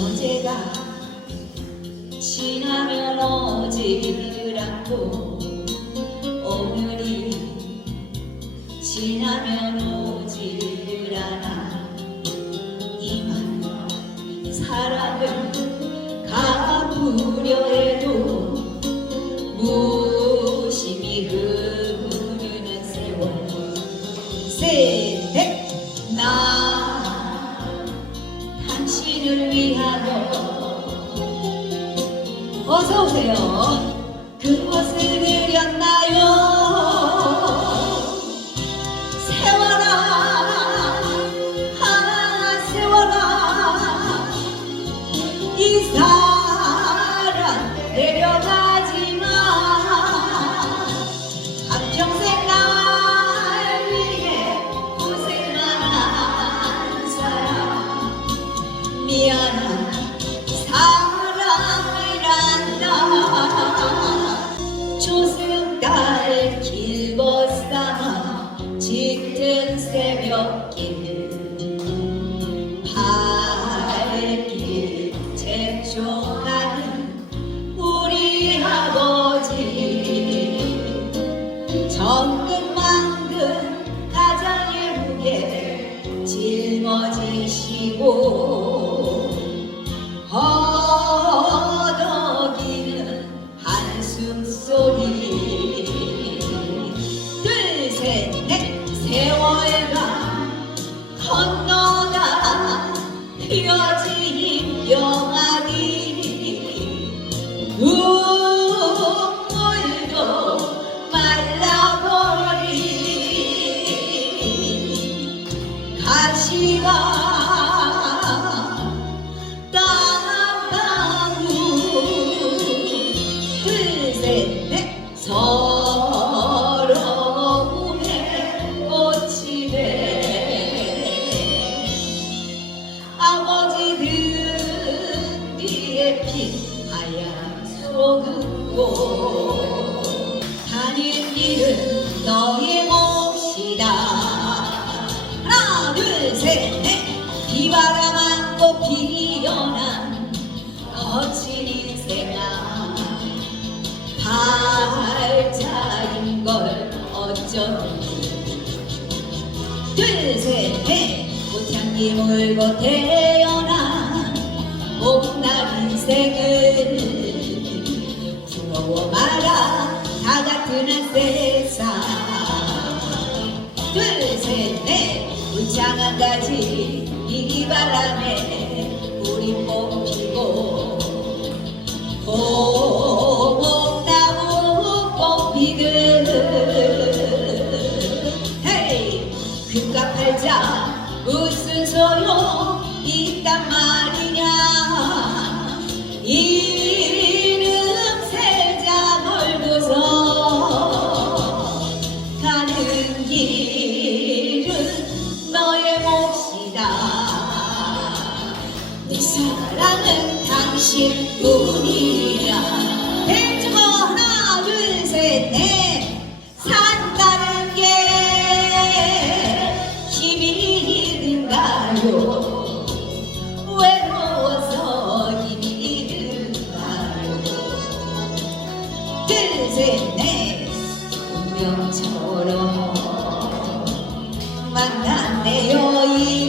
어제가 지나면 않고 오늘이 지나면 오지 어서 오세요. 가시 꽃향기 물고 태어난 봄날 인생을 부러워 마라 다 같은 한 세상. 둘셋넷. 울창한 가지 이 바람에 우리 꽃피고. 고목나무 꽃피듯 헤이 그깟 팔자 무슨 소용 있단 말이냐? 이름 세자 걸고서 가는 길은 너의 몫이다. 내 사랑은 당신뿐이야 かってよい。